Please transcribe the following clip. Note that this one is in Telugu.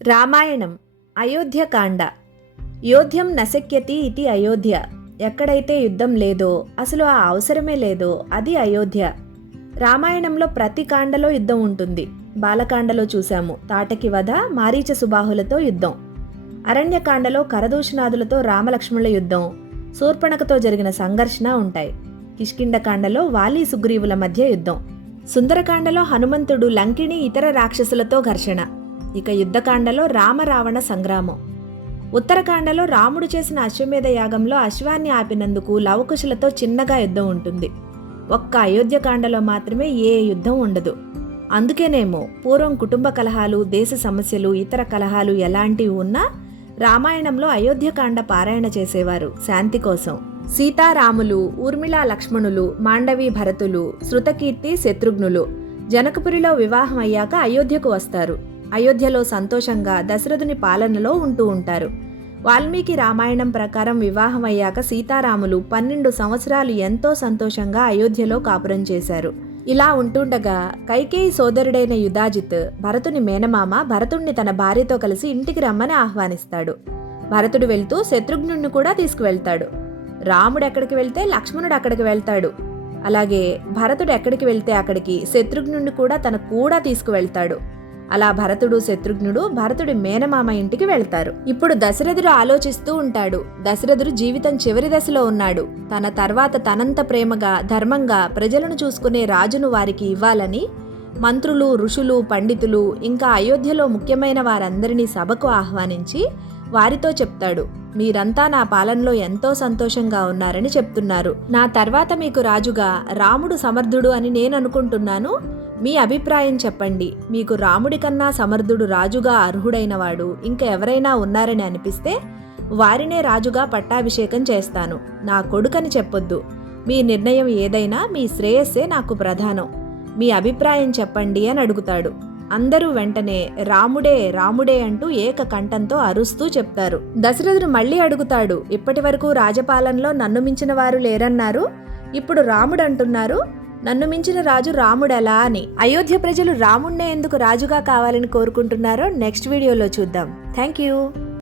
రామాయణం అయోధ్యకాండ. యోధ్యం నశక్యతి ఇది అయోధ్య. ఎక్కడైతే యుద్ధం లేదో, అసలు ఆ అవసరమే లేదో అది అయోధ్య. రామాయణంలో ప్రతి కాండలో యుద్ధం ఉంటుంది. బాలకాండలో చూశాము తాటకి వధ, మారీచ సుబాహులతో యుద్ధం. అరణ్యకాండలో కరదూషణాదులతో రామలక్ష్మణుల యుద్ధం, శూర్పణఖతో జరిగిన సంఘర్షణ ఉంటాయి. కిష్కింధకాండలో వాలి సుగ్రీవుల మధ్య యుద్ధం. సుందరకాండలో హనుమంతుడు లంకిణి ఇతర రాక్షసులతో ఘర్షణ. ఇక యుద్ధకాండలో రామరావణ సంగ్రామం. ఉత్తరకాండలో రాముడు చేసిన అశ్వమేధ యాగంలో అశ్వాన్ని ఆపినందుకు లవకుశులతో చిన్నగా యుద్ధం ఉంటుంది. ఒక్క అయోధ్యకాండలో మాత్రమే ఏ యుద్ధం ఉండదు. అందుకేనేమో పూర్వం కుటుంబ కలహాలు, దేశ సమస్యలు, ఇతర కలహాలు ఎలాంటివి ఉన్నా రామాయణంలో అయోధ్యకాండ పారాయణ చేసేవారు శాంతి కోసం. సీతారాములు, ఊర్మిళా లక్ష్మణులు, మాండవి భరతులు, శృతకీర్తి శత్రుఘ్నులు జనకపురిలో వివాహం అయ్యాక అయోధ్యకు వస్తారు. అయోధ్యలో సంతోషంగా దశరథుని పాలనలో ఉంటూ ఉంటారు. వాల్మీకి రామాయణం ప్రకారం వివాహం అయ్యాక సీతారాములు 12 సంవత్సరాలు ఎంతో సంతోషంగా అయోధ్యలో కాపురం చేశారు. ఇలా ఉంటుండగా కైకేయి సోదరుడైన యుధాజిత్, భరతుని మేనమామ, భరతుణ్ణి తన భార్యతో కలిసి ఇంటికి రమ్మని ఆహ్వానిస్తాడు. భరతుడు వెళ్తూ శత్రుఘ్నుడిని కూడా తీసుకువెళ్తాడు. రాముడు ఎక్కడికి వెళ్తే లక్ష్మణుడు అక్కడికి వెళ్తాడు. అలాగే భరతుడు ఎక్కడికి వెళ్తే అక్కడికి శత్రుఘ్నుడిని కూడా తన కూడా తీసుకువెళ్తాడు. అలా భరతుడు, శత్రుఘ్నుడు భరతుడి మేనమామ ఇంటికి వెళ్తారు. ఇప్పుడు దశరథుడు ఆలోచిస్తూ ఉంటాడు. దశరథుడు జీవితం చివరి దశలో ఉన్నాడు. తన తర్వాత తనంత ప్రేమగా, ధర్మంగా ప్రజలను చూసుకునే రాజును వారికి ఇవ్వాలని మంత్రులు, ఋషులు, పండితులు, ఇంకా అయోధ్యలో ముఖ్యమైన వారందరినీ సభకు ఆహ్వానించి వారితో చెప్తాడు, మీరంతా నా పాలనలో ఎంతో సంతోషంగా ఉన్నారని చెప్తున్నారు. నా తర్వాత మీకు రాజుగా రాముడు సమర్థుడు అని నేను అనుకుంటున్నాను. మీ అభిప్రాయం చెప్పండి. మీకు రాముడి కన్నా సమర్థుడు, రాజుగా అర్హుడైనవాడు ఇంకా ఎవరైనా ఉన్నారని అనిపిస్తే వారినే రాజుగా పట్టాభిషేకం చేస్తాను. నా కొడుకని చెప్పొద్దు. మీ నిర్ణయం ఏదైనా మీ శ్రేయస్సే నాకు ప్రధానం. మీ అభిప్రాయం చెప్పండి అని అడుగుతాడు. అందరూ వెంటనే రాముడే రాముడే అంటూ ఏక కంఠంతో అరుస్తూ చెప్తారు. దశరథుడు మళ్ళీ అడుగుతాడు, ఇప్పటి వరకు రాజపాలనలో నన్ను మించిన వారు లేరన్నారు, ఇప్పుడు రాముడు అంటున్నారు, నన్ను మించిన రాజు రాముడెలా అని. అయోధ్య ప్రజలు రాముణ్ణే ఎందుకు రాజుగా కావాలని కోరుకుంటున్నారో నెక్స్ట్ వీడియోలో చూద్దాం. Thank you.